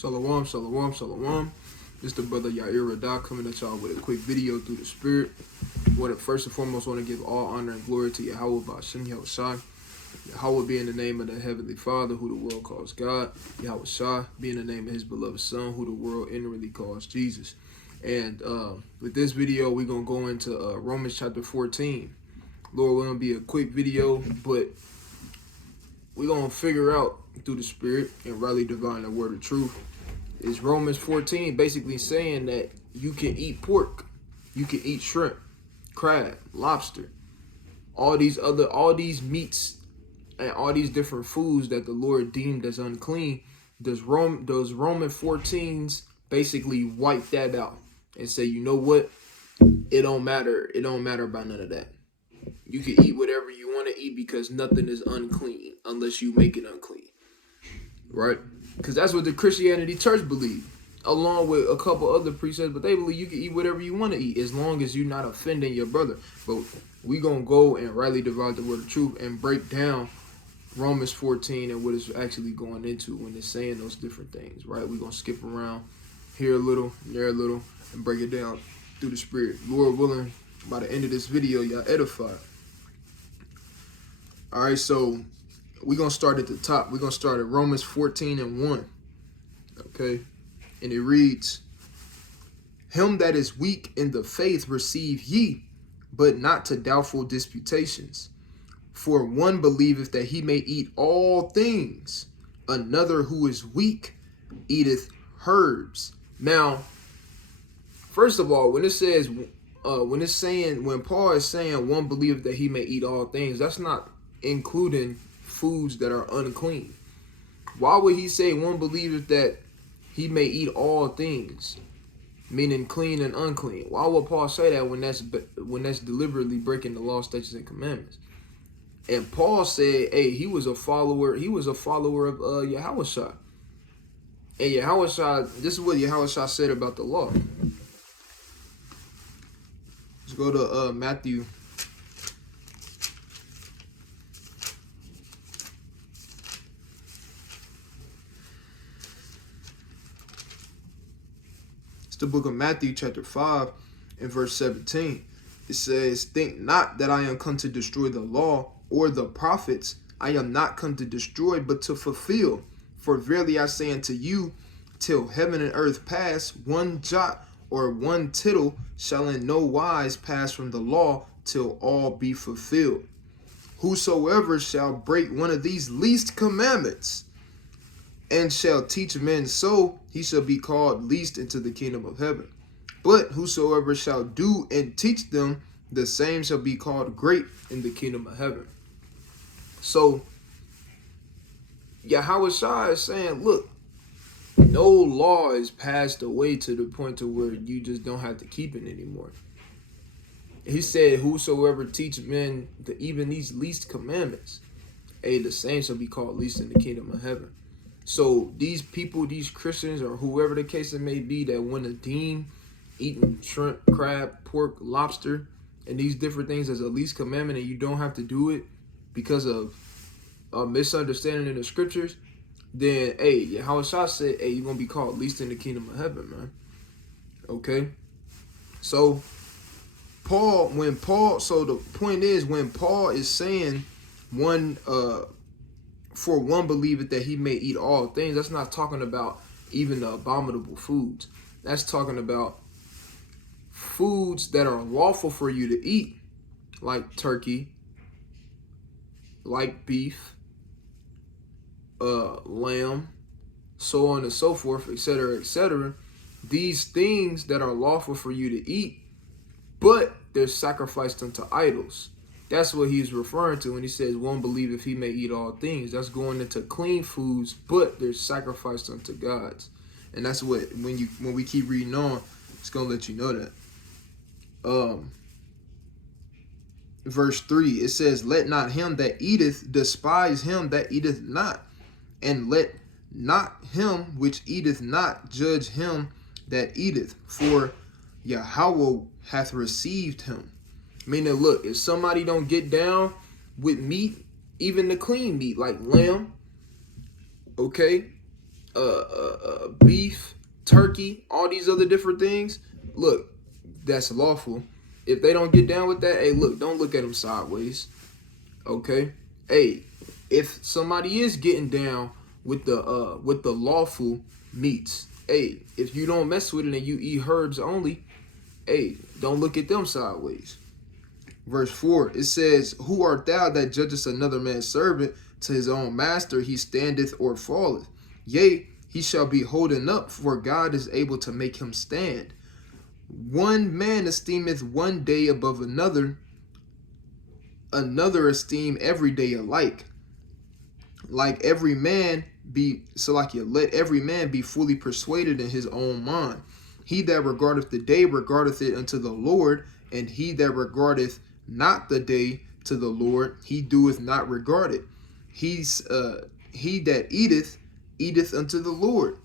Shalom, shalom, shalom. This the brother Yair Radah coming at y'all with a quick video through the Spirit. First and foremost, want to give all honor and glory to Yahweh Ba'ashem Yahushai. Yahweh being the name of the Heavenly Father, who the world calls God. Yahushai being the name of His beloved Son, who the world inwardly calls Jesus. And with this video, we're going to go into Romans chapter 14. Lord, we're going to be a quick video, but we're going to figure out through the Spirit and rightly divine the word of truth. Is Romans 14 basically saying that you can eat pork, you can eat shrimp, crab, lobster, all these meats and all these different foods that the Lord deemed as unclean. Does Roman 14s basically wipe that out and say, you know what, it don't matter about none of that. You can eat whatever you want to eat because nothing is unclean unless you make it unclean, right? Because that's what the Christianity church believe, along with a couple other precepts. But they believe you can eat whatever you want to eat as long as you're not offending your brother. But we gonna go and rightly divide the word of truth and break down Romans 14 and what it's actually going into when it's saying those different things, right? We're gonna skip around here a little, there a little, and break it down through the Spirit. Lord willing, by the end of this video, y'all edified. All right, so we're going to start at the top. We're going to start at Romans 14 and 1. Okay. And it reads, "Him that is weak in the faith receive ye, but not to doubtful disputations. For one believeth that he may eat all things. Another who is weak eateth herbs." Now, first of all, when it says, when Paul is saying one believeth that he may eat all things, that's not including foods that are unclean. Why would he say one believeth that he may eat all things, meaning clean and unclean? Why would Paul say that when that's deliberately breaking the law, statutes, and commandments? And Paul said, hey, he was a follower of Yahushua. And Yahushua, this is what Yahushua said about the law. Let's go to Matthew. The book of Matthew chapter 5 and verse 17. It says, "Think not that I am come to destroy the law or the prophets. I am not come to destroy, but to fulfill. For verily I say unto you, till heaven and earth pass, one jot or one tittle shall in no wise pass from the law till all be fulfilled. Whosoever shall break one of these least commandments and shall teach men so, he shall be called least into the kingdom of heaven. But whosoever shall do and teach them, the same shall be called great in the kingdom of heaven." So Yahushua is saying, look, no law is passed away to the point to where you just don't have to keep it anymore. He said, whosoever teach men even these least commandments, the same shall be called least in the kingdom of heaven. So these people, these Christians, or whoever the case it may be, that want to deem eating shrimp, crab, pork, lobster, and these different things as a least commandment, and you don't have to do it because of a misunderstanding in the scriptures, then, hey, Yahushua said, hey, you're going to be called least in the kingdom of heaven, man. Okay? So the point is, when Paul is saying for one believeth that he may eat all things, that's not talking about even the abominable foods. That's talking about foods that are lawful for you to eat, like turkey, like beef, lamb, so on and so forth, etc., etc. These things that are lawful for you to eat, but they're sacrificed unto idols. That's what he's referring to when he says one believeth he may eat all things. That's going into clean foods, but they're sacrificed unto gods. And that's what, when we keep reading on, it's going to let you know that. Verse 3, it says, "Let not him that eateth despise him that eateth not, and let not him which eateth not judge him that eateth, for Yahweh hath received him." Meaning, look, if somebody don't get down with meat, even the clean meat like lamb, okay, beef, turkey, all these other different things, look, that's lawful. If they don't get down with that, hey, look, don't look at them sideways. Okay? Hey, if somebody is getting down with the lawful meats, hey, if you don't mess with it and you eat herbs only, hey, don't look at them sideways. Verse 4, it says, who art thou that judgest another man's servant? To his own master he standeth or falleth. Yea, he shall be holden up, for God is able to make him stand. One man esteemeth one day above another, another esteem every day alike. Like every man be let every man be fully persuaded in his own mind. He that regardeth the day regardeth it unto the Lord, and he that regardeth not the day to the Lord, he doeth not regard it. He that eateth unto the Lord,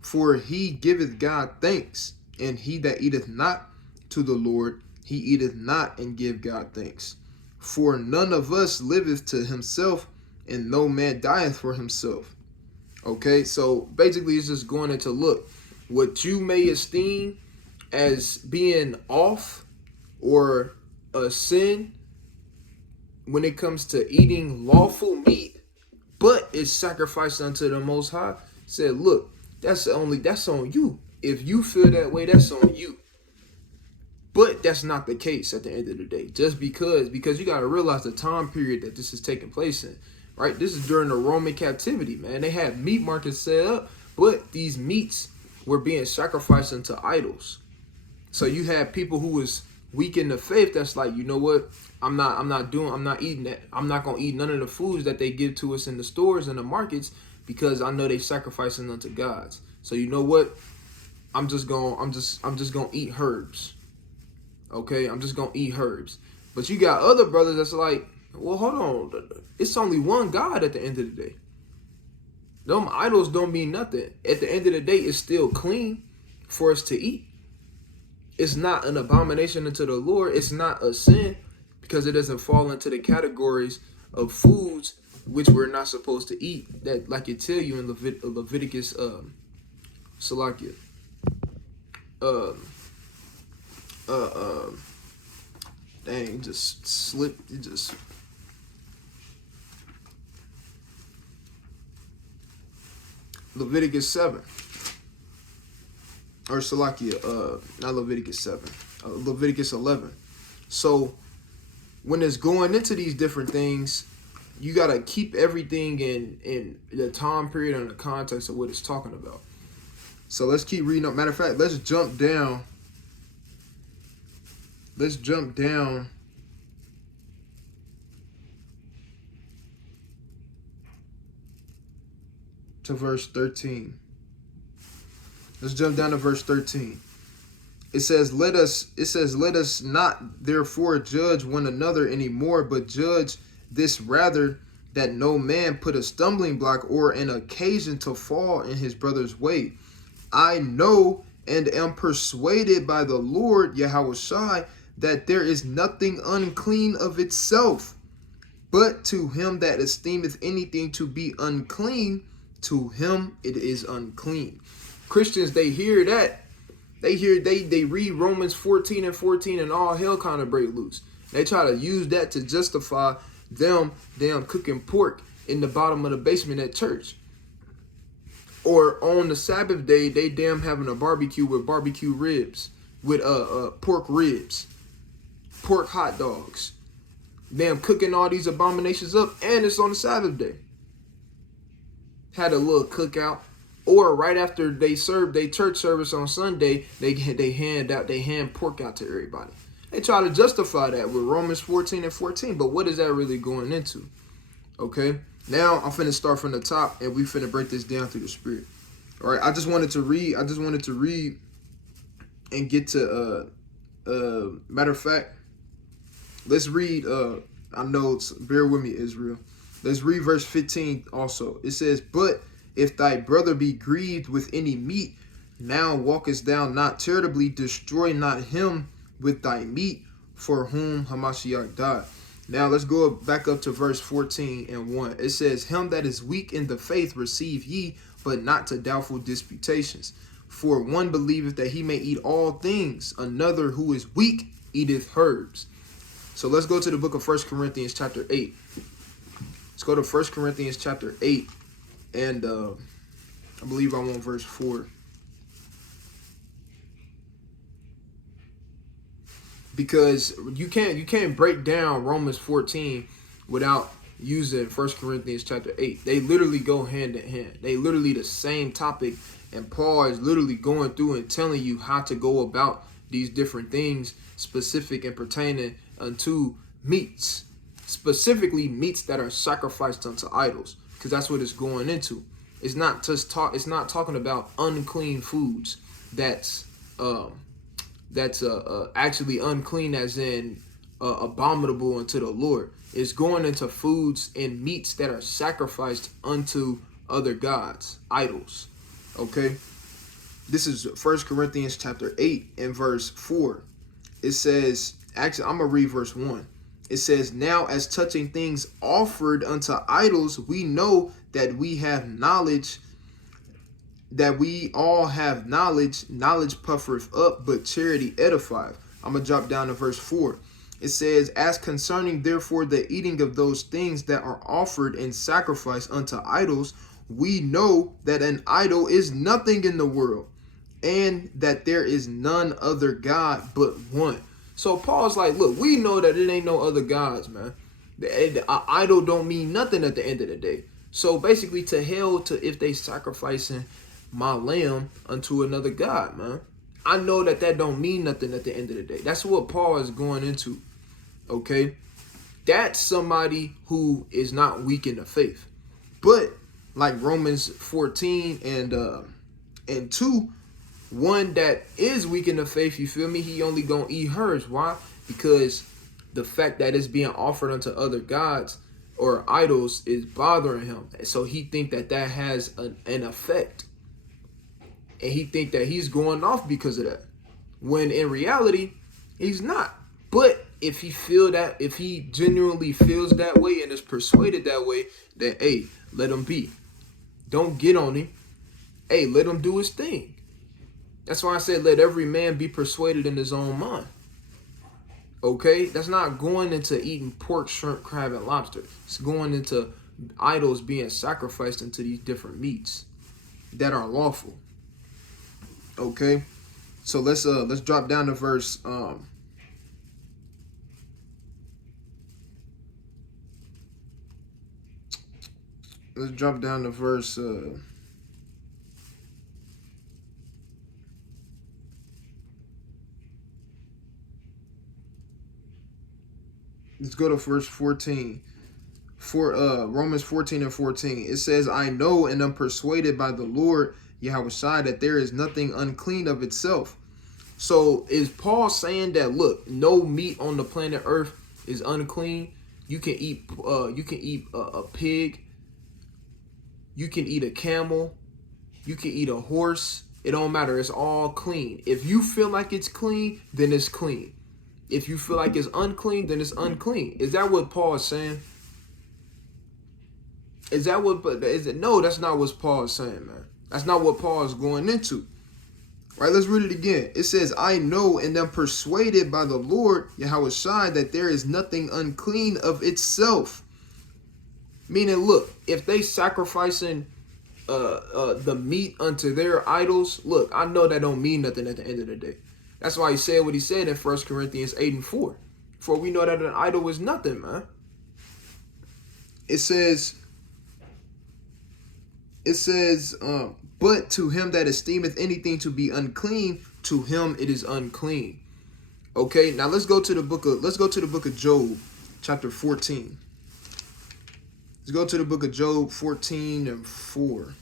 for he giveth God thanks. And he that eateth not to the Lord, he eateth not and give God thanks. For none of us liveth to himself, and no man dieth for himself. Okay, so basically it's just going into, look, what you may esteem as being off or a sin when it comes to eating lawful meat, but it's sacrificed unto the Most High, said, look, that's on you. If you feel that way, that's on you. But that's not the case at the end of the day. Just because you got to realize the time period that this is taking place in, right? This is during the Roman captivity, man. They had meat markets set up, but these meats were being sacrificed unto idols. So you had people who was weak in the faith that's like, you know what? I'm not eating that. I'm not going to eat none of the foods that they give to us in the stores and the markets because I know they sacrificing unto gods. So you know what? I'm just going to eat herbs. Okay? I'm just going to eat herbs. But you got other brothers that's like, well, hold on. It's only one God at the end of the day. Them idols don't mean nothing. At the end of the day, it's still clean for us to eat. It's not an abomination unto the Lord. It's not a sin because it doesn't fall into the categories of foods which we're not supposed to eat. That, like it tell you in Leviticus, Salakia. Dang, it just slipped. It just. Leviticus 7. Or Salakia, not Leviticus 7. Leviticus 11. So, when it's going into these different things, you got to keep everything in the time period and the context of what it's talking about. So, let's keep reading up. Matter of fact, let's jump down. Let's jump down to verse 13. Let's jump down to verse 13. It says, let us not therefore judge one another anymore, but judge this rather, that no man put a stumbling block or an occasion to fall in his brother's way. I know and am persuaded by the Lord Yahushua that there is nothing unclean of itself, but to him that esteemeth anything to be unclean, to him it is unclean. Christians, they hear that. They read Romans 14:14 and all hell kind of break loose. They try to use that to justify them cooking pork in the bottom of the basement at church. Or on the Sabbath day, they having a barbecue with barbecue ribs, with pork ribs, pork hot dogs. Cooking all these abominations up, and it's on the Sabbath day. Had a little cookout. Or right after they serve their church service on Sunday, they hand pork out to everybody. They try to justify that with Romans 14:14, but what is that really going into? Okay, now I'm finna start from the top, and we finna break this down through the Spirit. All right, I just wanted to read and get to matter of fact, let's read. I know bear with me, Israel. Let's read verse 15 also. It says, but if thy brother be grieved with any meat, now walkest thou not charitably, destroy not him with thy meat, for whom Hamashiach died. Now let's go back up to verse 14:1. It says, him that is weak in the faith receive ye, but not to doubtful disputations. For one believeth that he may eat all things, another who is weak eateth herbs. So let's go to the book of 1 Corinthians chapter 8. Let's go to 1 Corinthians chapter 8, and I believe I'm on verse 4. Because you can't break down Romans 14 without using 1 Corinthians chapter 8. They literally go hand in hand. They literally the same topic, and Paul is literally going through and telling you how to go about these different things specific and pertaining unto meats, specifically meats that are sacrificed unto idols, because that's what it's going into. It's not just it's not talking about unclean foods that's actually unclean, as in abominable unto the Lord. It's going into foods and meats that are sacrificed unto other gods, idols. Okay, this is 1 Corinthians chapter 8 and verse 4. It says, actually, I'm gonna read verse 1. It says, now as touching things offered unto idols, we know that we have knowledge, that we all have knowledge. Knowledge puffeth up, but charity edifieth. I'm going to drop down to verse 4. It says, as concerning therefore the eating of those things that are offered in sacrifice unto idols, we know that an idol is nothing in the world, and that there is none other God but one. So Paul's like, look, we know that it ain't no other gods, man. The idol don't mean nothing at the end of the day. So basically, to hell to if they sacrificing my lamb unto another god, man. I know that don't mean nothing at the end of the day. That's what Paul is going into. Okay, that's somebody who is not weak in the faith. But like Romans 14 and 2, one that is weak in the faith, you feel me? He only gonna eat hers. Why? Because the fact that it's being offered unto other gods or idols is bothering him. So he think that has an effect. And he think that he's going off because of that, when in reality he's not. But if he genuinely feels that way and is persuaded that way, then hey, let him be. Don't get on him. Hey, let him do his thing. That's why I said let every man be persuaded in his own mind. Okay, that's not going into eating pork, shrimp, crab, and lobster. It's going into idols being sacrificed into these different meats that are lawful. Okay, so let's drop down to verse let's drop down to verse let's go to verse 14. For Romans 14 and 14, it says, I know and am persuaded by the Lord Yahushua that there is nothing unclean of itself. So is Paul saying that, look, no meat on the planet Earth is unclean? You can eat a pig, you can eat a camel, you can eat a horse. It don't matter. It's all clean. If you feel like it's clean, then it's clean. If you feel like it's unclean, then it's unclean. Is that what Paul is saying? Is that what? No, that's not what Paul is saying, man. That's not what Paul is going into. Right, let's read it again. It says, I know and am persuaded by the Lord Yahushua that there is nothing unclean of itself. Meaning, look, if they sacrificing the meat unto their idols, look, I know that don't mean nothing at the end of the day. That's why he said what he said in 1 Corinthians 8 and 4. For we know that an idol is nothing, man. It says, but to him that esteemeth anything to be unclean, to him it is unclean. Okay, now let's go to the book of Job, chapter 14. Let's go to the book of Job 14 and 4.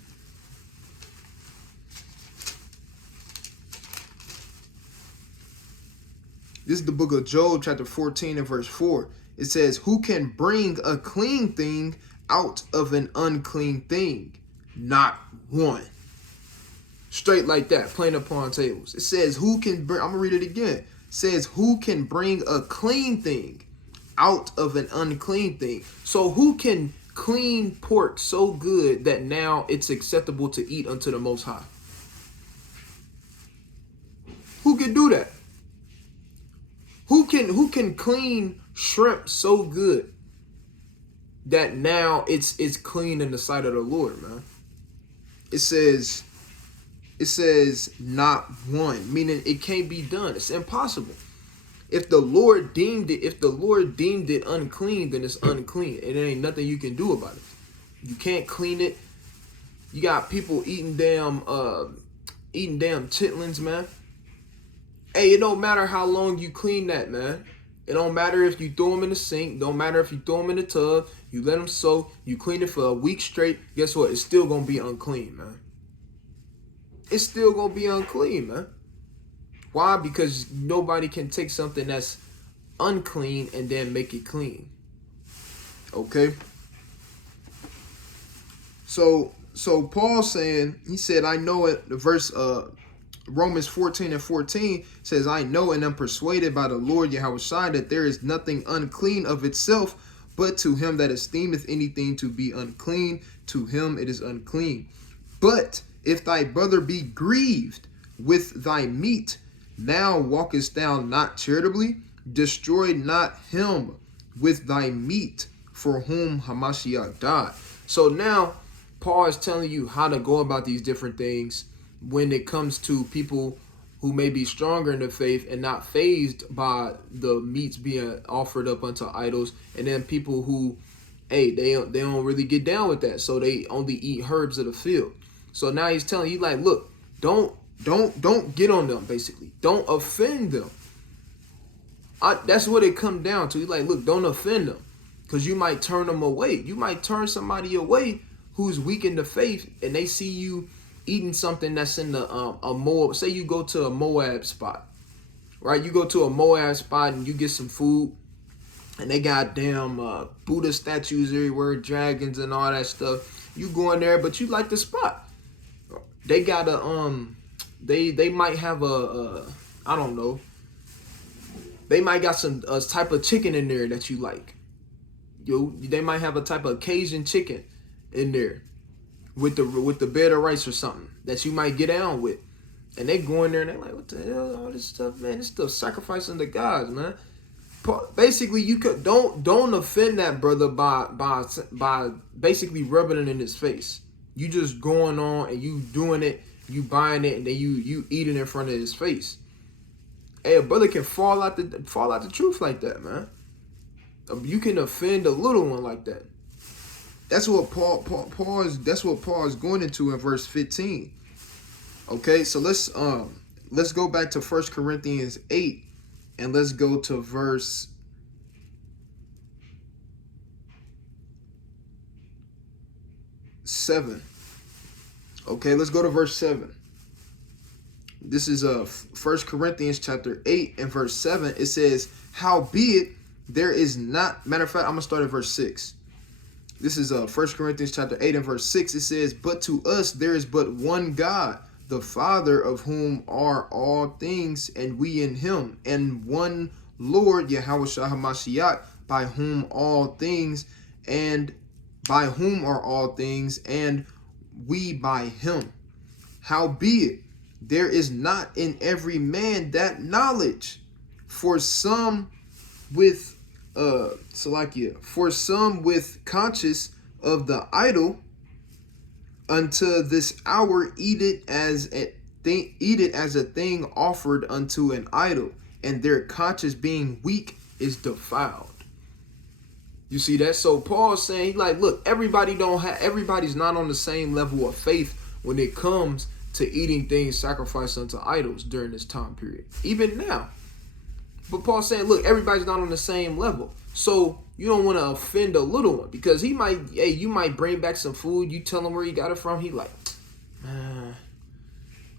This is the book of Job, chapter 14 and verse 4. It says, who can bring a clean thing out of an unclean thing? Not one. Straight like that, plain upon tables. It says, who can bring, I'm going to read it again. It says, who can bring a clean thing out of an unclean thing? So who can clean pork so good that now it's acceptable to eat unto the Most High? Who can do that? Who can clean shrimp so good that now it's clean in the sight of the Lord, man? It says not one, meaning it can't be done. It's impossible. If the Lord deemed it unclean, then it's unclean. And there ain't nothing you can do about it. You can't clean it. You got people eating damn chitlins, man. Hey, it don't matter how long you clean that, man. It don't matter if you throw them in the sink. Don't matter if you throw them in the tub. You let them soak. You clean it for a week straight. Guess what? It's still going to be unclean, man. It's still going to be unclean, man. Why? Because nobody can take something that's unclean and then make it clean. Okay? So Paul's saying, he said, I know it, the verse Romans 14:14 says, I know and am persuaded by the Lord Yahushua that there is nothing unclean of itself, but to him that esteemeth anything to be unclean, to him it is unclean. But if thy brother be grieved with thy meat, now walkest thou not charitably? Destroy not him with thy meat, for whom Hamashiach died. So now Paul is telling you how to go about these different things when it comes to people who may be stronger in the faith and not fazed by the meats being offered up unto idols, and then people who, hey, they don't really get down with that, so they only eat herbs of the field. So now he's telling you, like, look, don't get on them, basically. Don't offend them. That's what it comes down to. He's like, look, don't offend them, because you might turn them away. You might turn somebody away who's weak in the faith, and they see you eating something that's in the a Moab. Say you go to a Moab spot, right? You go to a Moab spot and you get some food, and they got damn Buddha statues everywhere, dragons and all that stuff. You go in there, but you like the spot. They got a they might have a I don't know. They might got some type of chicken in there that you like. They might have a type of Cajun chicken in there with the bed of rice or something that you might get down with. And they go in there and they're like, what the hell, all this stuff, man? This stuff sacrificing to gods, man. Basically, you could don't offend that brother by basically rubbing it in his face. You just going on and you doing it, you buying it, and then you eat it in front of his face. Hey, a brother can fall out the truth like that, man. You can offend a little one like that. That's what Paul is going into in verse 15. Okay, so let's go back to 1 Corinthians 8 and let's go to verse 7. Okay, let's go to verse 7. This is 1 Corinthians chapter 8 and verse 7. It says, howbeit there is not, matter of fact, I'm gonna start at verse 6. This is 1 Corinthians chapter 8 and verse 6. It says, but to us there is but one God, the Father, of whom are all things, and we in him, and one Lord, Yahushua HaMashiach, by whom all things, and by whom are all things, and we by him. Howbeit, there is not in every man that knowledge, for some with conscience of the idol, unto this hour eat it as a thing offered unto an idol, and their conscience being weak is defiled. You see that? So Paul's saying, like, look, everybody's not on the same level of faith when it comes to eating things sacrificed unto idols during this time period, even now. But Paul's saying, look, everybody's not on the same level. So you don't want to offend a little one, because you might bring back some food. You tell him where you got it from. He like,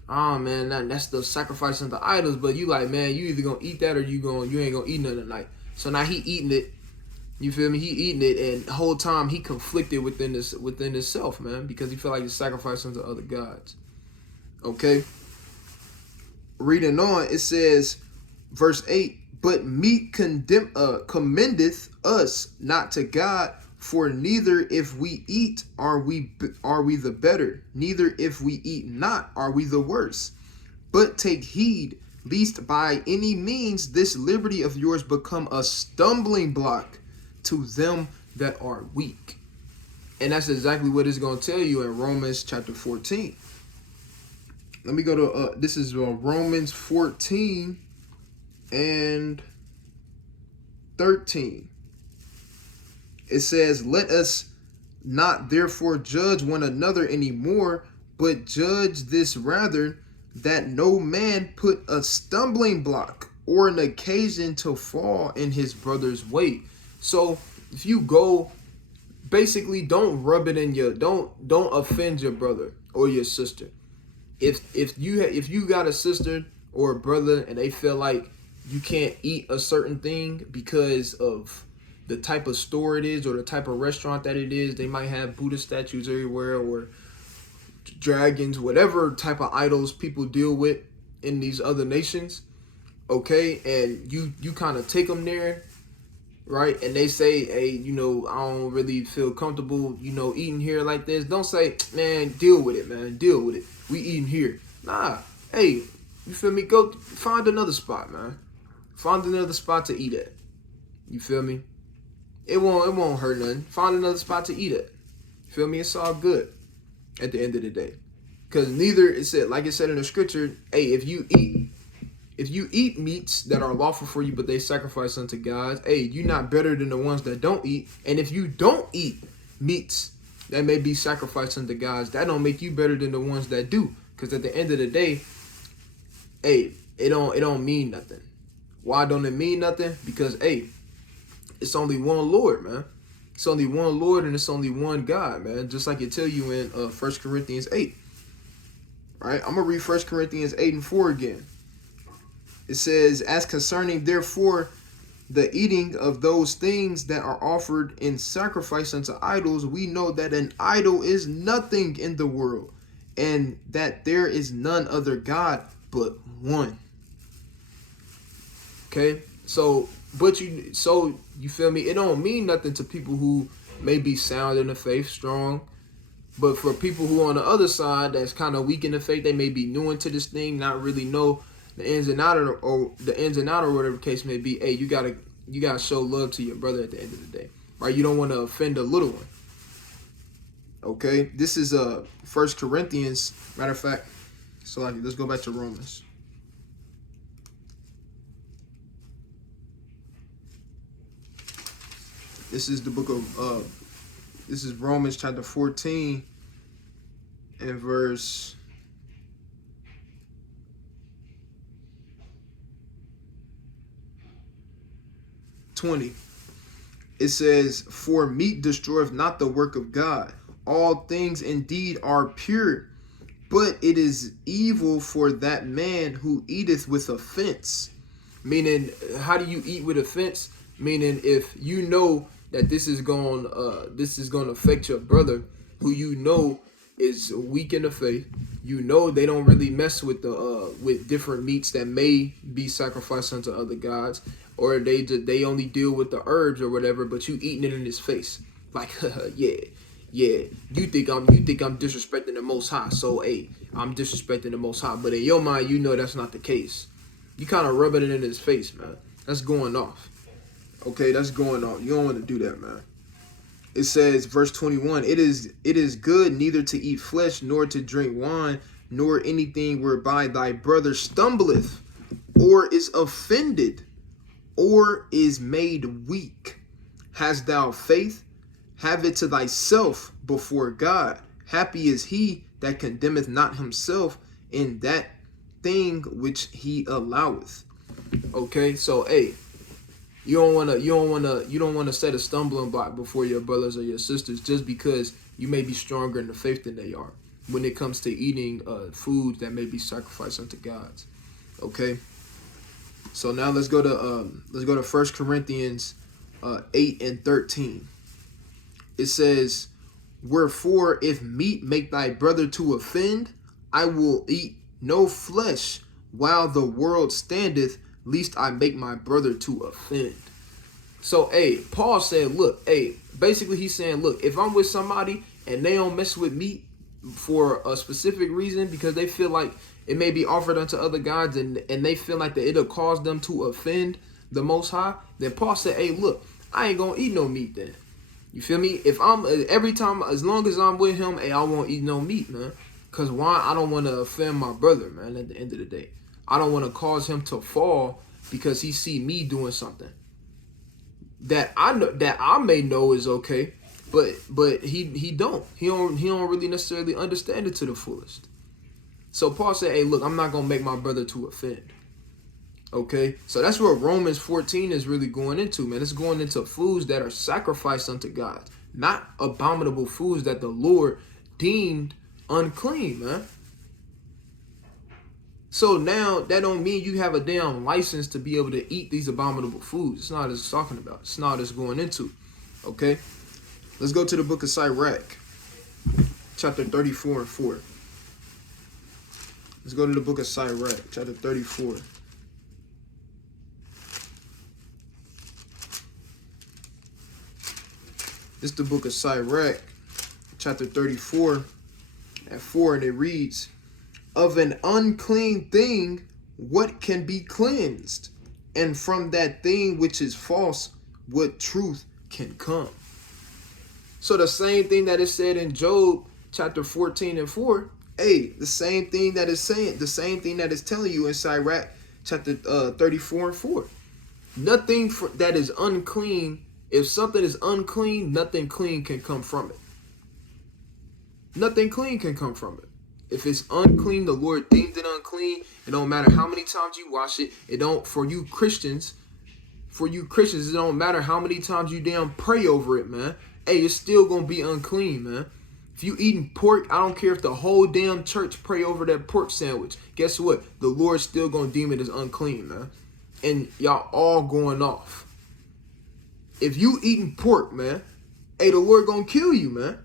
man, that's the sacrifice unto idols. But you like, man, you either gonna eat that or you ain't gonna eat none tonight. So now he eating it. You feel me? He eating it, and the whole time he conflicted within himself, man, because he felt like it's sacrifice unto other gods. Okay. Reading on, it says, verse 8. But meat commendeth us not to God, For neither if we eat are we the better, neither if we eat not are we the worse. But take heed, lest by any means this liberty of yours become a stumbling block to them that are weak. And that's exactly what it's going to tell you in Romans chapter 14. Let me go to, this is Romans 14 and 13. It says, let us not therefore judge one another anymore, but judge this rather, that no man put a stumbling block or an occasion to fall in his brother's way. So if you go, basically don't rub it in your, don't offend your brother or your sister. If you got a sister or a brother and they feel like you can't eat a certain thing because of the type of store it is or the type of restaurant that it is, they might have Buddha statues everywhere or dragons, whatever type of idols people deal with in these other nations, okay? And you kind of take them there, right? And they say, hey, I don't really feel comfortable, eating here like this. Don't say, man, deal with it, man. Deal with it. We eating here. Nah. Hey, you feel me? Go find another spot, man. Find another spot to eat at. You feel me? It won't hurt nothing. Find another spot to eat at. You feel me? It's all good at the end of the day. Because neither, it said, like it said in the scripture, hey, if you eat meats that are lawful for you, but they sacrifice unto God, hey, you're not better than the ones that don't eat. And if you don't eat meats that may be sacrificed unto God, that don't make you better than the ones that do. Because at the end of the day, hey, it don't mean nothing. Why don't it mean nothing? Because, hey, it's only one Lord, man. It's only one Lord and it's only one God, man. Just like it tell you in 1 Corinthians 8. Right? I'm going to read 1 Corinthians 8 and 4 again. It says, as concerning therefore the eating of those things that are offered in sacrifice unto idols, we know that an idol is nothing in the world, and that there is none other God but one. Okay? So you feel me? It don't mean nothing to people who may be sound in the faith, strong. But for people who on the other side that's kind of weak in the faith, they may be new into this thing, not really know the ins and out or whatever the case may be. Hey, you gotta show love to your brother at the end of the day, right? You don't want to offend a little one. Okay, this is 1 Corinthians. Matter of fact, so let's go back to Romans. This is the book of this is Romans chapter 14 and verse 20. It says, for meat destroyeth not the work of God. All things indeed are pure, but it is evil for that man who eateth with offense. Meaning, how do you eat with offense? Meaning, if you know that this is going to affect your brother, who you know is weak in the faith, they don't really mess with with different meats that may be sacrificed unto other gods, or they only deal with the herbs or whatever, but you eating it in his face, like yeah, you think I'm disrespecting the Most High, so hey, I'm disrespecting the Most High, but in your mind, that's not the case. You kind of rubbing it in his face, man. That's going off. Okay, that's going off. You don't want to do that, man. It says, verse 21, it is good neither to eat flesh, nor to drink wine, nor anything whereby thy brother stumbleth, or is offended, or is made weak. Hast thou faith? Have it to thyself before God. Happy is he that condemneth not himself in that thing which he alloweth. Okay, so hey, you don't want to set a stumbling block before your brothers or your sisters just because you may be stronger in the faith than they are when it comes to eating food that may be sacrificed unto gods. Okay, so now let's go to 1 Corinthians 8 and 13. It says, wherefore if meat make thy brother to offend, I will eat no flesh while the world standeth, lest I make my brother to offend. So, hey, Paul said, look, hey, basically he's saying, look, if I'm with somebody and they don't mess with me for a specific reason because they feel like it may be offered unto other gods and they feel like that it'll cause them to offend the Most High, then Paul said, hey, look, I ain't gonna eat no meat then. You feel me? If I'm every time, as long as I'm with him, hey, I won't eat no meat, man. Cause why? I don't want to offend my brother, man. At the end of the day, I don't want to cause him to fall because he see me doing something that I know that I may know is okay, but he don't really necessarily understand it to the fullest. So Paul said, hey, look, I'm not gonna make my brother to offend. Okay, so that's what Romans 14 is really going into, man. It's going into foods that are sacrificed unto God, not abominable foods that the Lord deemed unclean, man. So now that don't mean you have a damn license to be able to eat these abominable foods. It's not what it's talking about. It's not what it's going into. Okay, let's go to the book of Sirach, chapter 34 and 4. Let's go to the book of Sirach, chapter 34. This is the book of Sirach, chapter 34 and 4, and it reads, of an unclean thing, what can be cleansed? And from that thing which is false, what truth can come? So the same thing that is said in Job, chapter 14 and 4, hey, the same thing that is saying, the same thing that is telling you in Sirach, chapter 34 and 4. Nothing that is unclean. If something is unclean, nothing clean can come from it. Nothing clean can come from it. If it's unclean, the Lord deemed it unclean. It don't matter how many times you wash it. It don't, for you Christians, it don't matter how many times you damn pray over it, man. Hey, it's still gonna be unclean, man. If you eating pork, I don't care if the whole damn church pray over that pork sandwich. Guess what? The Lord's still gonna deem it as unclean, man. And y'all all going off. If you eating pork, man, hey, the Lord gonna kill you, man.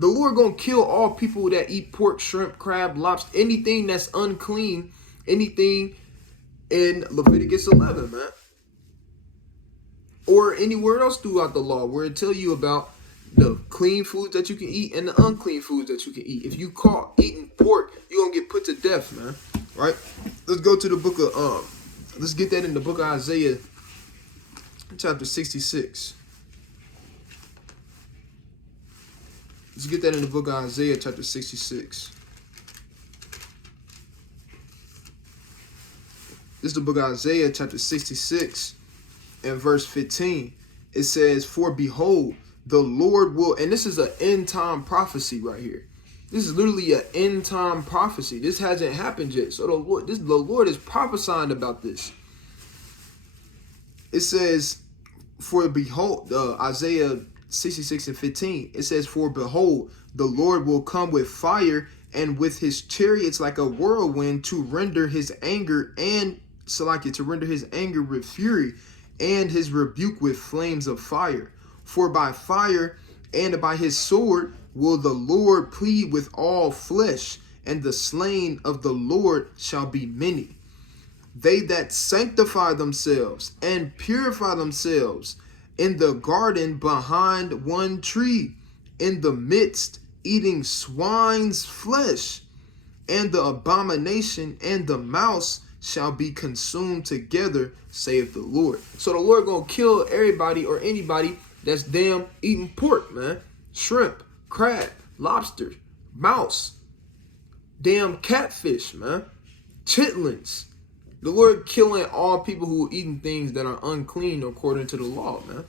The Lord gonna kill all people that eat pork, shrimp, crab, lobster, anything that's unclean, anything in Leviticus 11, man. Or anywhere else throughout the law where it tell you about the clean foods that you can eat and the unclean foods that you can eat. If you caught eating pork, you're gonna get put to death, man. Right? Let's go to the book of let's get that in the book of Isaiah, chapter 66. Let's get that in the book of Isaiah, chapter 66. This is the book of Isaiah, chapter 66, and verse 15. It says, for behold, the Lord will, and this is an end time prophecy right here. This is literally an end time prophecy. This hasn't happened yet. So the Lord is prophesying about this. It says, for behold, Isaiah 66 and 15, it says, for behold, the Lord will come with fire and with his chariots like a whirlwind to render his anger with fury and his rebuke with flames of fire. For by fire and by his sword will the Lord plead with all flesh, and the slain of the Lord shall be many. They that sanctify themselves and purify themselves in the garden behind one tree, in the midst, eating swine's flesh, and the abomination and the mouse shall be consumed together, saith the Lord. So the Lord gonna kill everybody or anybody that's damn eating pork, man. Shrimp, crab, lobster, mouse, damn catfish, man. Chitlins. The Lord killing all people who are eating things that are unclean according to the law, man.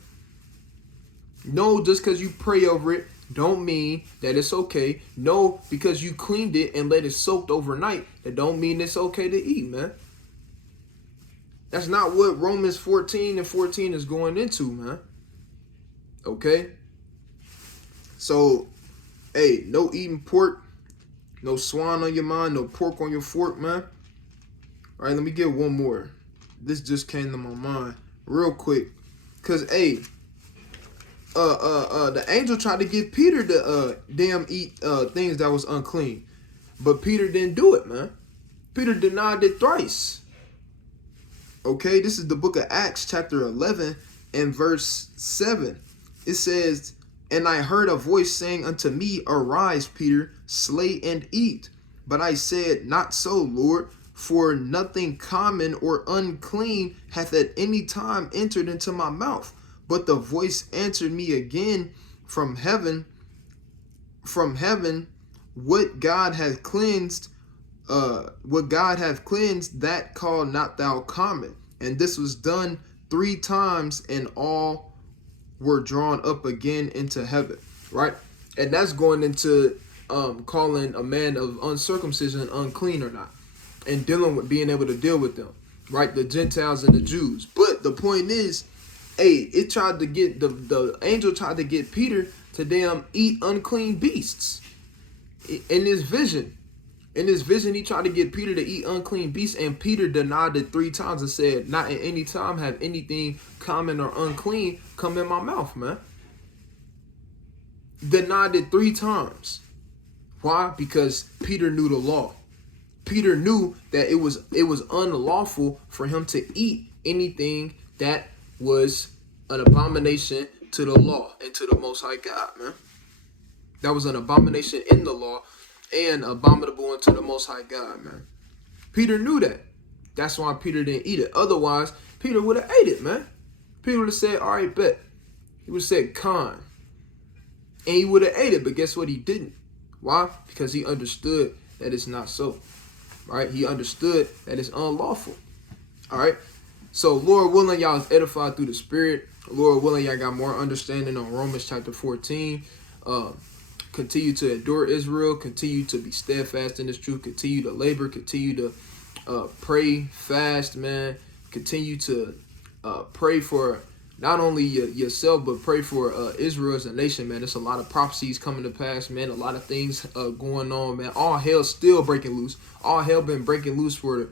No, just because you pray over it don't mean that it's okay. No, because you cleaned it and let it soak overnight, that don't mean it's okay to eat, man. That's not what Romans 14 and 14 is going into, man. Okay? So, hey, no eating pork, no swine on your mind, no pork on your fork, man. All right, let me get one more. This just came to my mind real quick. Cause hey, the angel tried to get Peter to damn eat things that was unclean. But Peter didn't do it, man. Peter denied it thrice. Okay, this is the book of Acts, chapter 11 in verse 7, it says, "And I heard a voice saying unto me, Arise, Peter, slay and eat. But I said, Not so, Lord, for nothing common or unclean hath at any time entered into my mouth. But the voice answered me again from heaven, what God hath cleansed, that call not thou common. And this was done 3 times, and all were drawn up again into heaven." Right? And that's going into calling a man of uncircumcision unclean or not, and dealing with being able to deal with them, right? The Gentiles and the Jews. But the point is, it tried to get the angel tried to get Peter to damn eat unclean beasts. In his vision, he tried to get Peter to eat unclean beasts, and Peter denied it 3 times and said, "Not at any time have anything common or unclean come in my mouth," man. Denied it 3 times. Why? Because Peter knew the law. Peter knew that it was unlawful for him to eat anything that was an abomination to the law and to the Most High God, man. That was an abomination in the law and abominable unto the Most High God, man. Peter knew that. That's why Peter didn't eat it. Otherwise, Peter would have ate it, man. Peter would have said, "All right, bet." He would have said, "Con." And he would have ate it, but guess what? He didn't. Why? Because he understood that it's not so. Right? He understood that it's unlawful. All right? So, Lord willing, y'all is edified through the Spirit. Lord willing, y'all got more understanding on Romans chapter 14. Continue to endure, Israel. Continue to be steadfast in this truth. Continue to labor. Continue to pray, fast, man. Continue to pray for not only yourself, but pray for Israel as a nation, man. There's a lot of prophecies coming to pass, man. A lot of things going on, man. All hell's still breaking loose. All hell been breaking loose for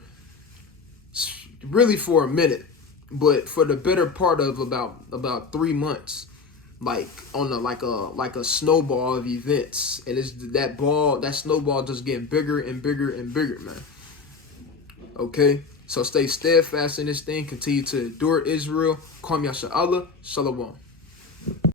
a minute, but for the better part of about 3 months, like on like a snowball of events, and it's that snowball just getting bigger and bigger and bigger, man. Okay. So stay steadfast in this thing. Continue to endure, Israel. Kwam Yasha Allah. Shalom.